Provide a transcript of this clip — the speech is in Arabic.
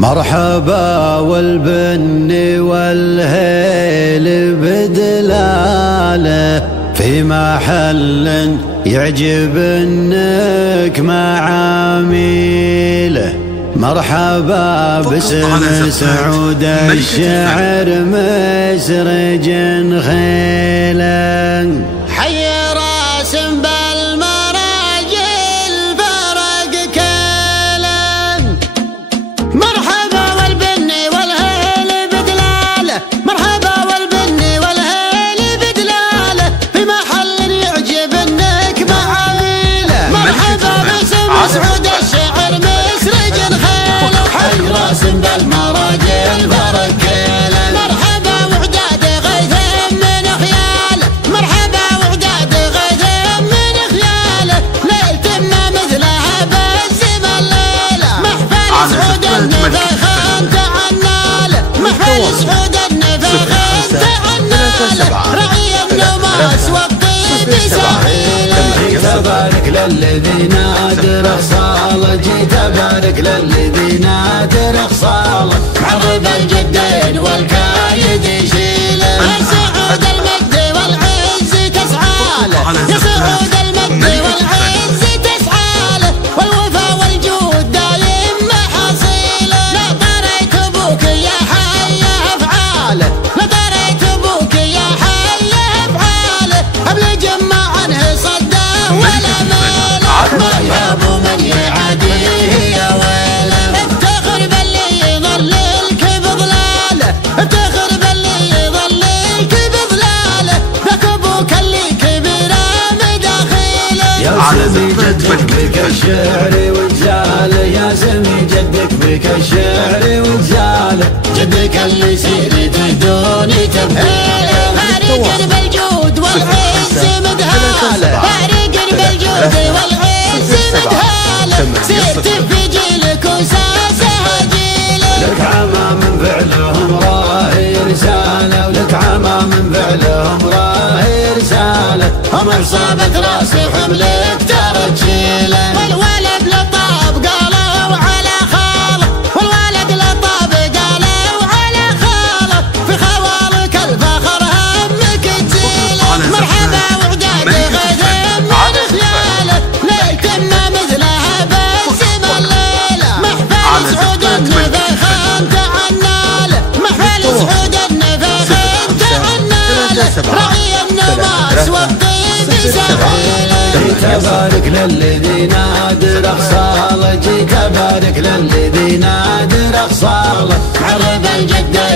مرحبا والبن والهيل بدلاله في محل يعجب انك معاميله. مرحبا باسم سعود الشعر مسرج خيلا. حي راسم بالمراجل فرق كيلا. مرحبا والبن والهيل بدلاله. مرحبا والبن والهيل بدلاله في محل يعجب انك معاميله. مرحبا باسم سعود الشعر مسرج خيلا. حي راسم بالمراجل فرق كيلا. مرحبا وعداد غيث من خياله. مرحبا وعداد غيث من خياله. ليلة ما مثلها باسم الليلة. محفل سعود النفخ انت عناله. محفل سعود النفخ انت عناله. رعي النماس والطيب ساحيله. جيت ابارك للذي نادر خصاله. جيت ابارك للذي نادر خصاله. عرب الجدين والكايد يشيله. يا سعود المجد والعز تسعاله. يا سعود المجد والعز تسعاله. والوفا والجود دايم محاصيله. لا طريت ابوك يا حي افعاله. لا طريت ابوك يا حي افعاله. ابلج ما عنه صده ولا ماله. ما يابو من يعاديه يا ويله. افتخر باللي يضللك بضلاله. افتخر باللي يضللك بضلاله. ذاك ابوك اللي كبيره مداخيله. يا سمي جدك بك الشعر وجاله. يا سمي جدك بك الشعر وجاله. جدك اللي سيرته دوني تبهيله. فارق بالجود والعز مدهاله. فارق بالجود والعز مدهاله. سيرت في جيلك وساسها جيله. لك عما من فعلهم راهي رسالة. ولك عما من فعلهم راهي رسالة. هم اصابت راسي حملك ترى تشيله. والولد لطاب قالوا على خاله. والولد لطاب قالوا على خاله. في خوالك الفخر همك تزيله. مرحبا وعداد غيث من خياله. ليلة ما مثلها باسم الليلة. محفل سعود النفخ انت عناله. محفل سعود النفخ انت عناله. رعي النماس والطيب ساحيله. جيت ابارك للذي نادر خصاله. جيت ابارك للذي نادر خصاله. عرب الجدين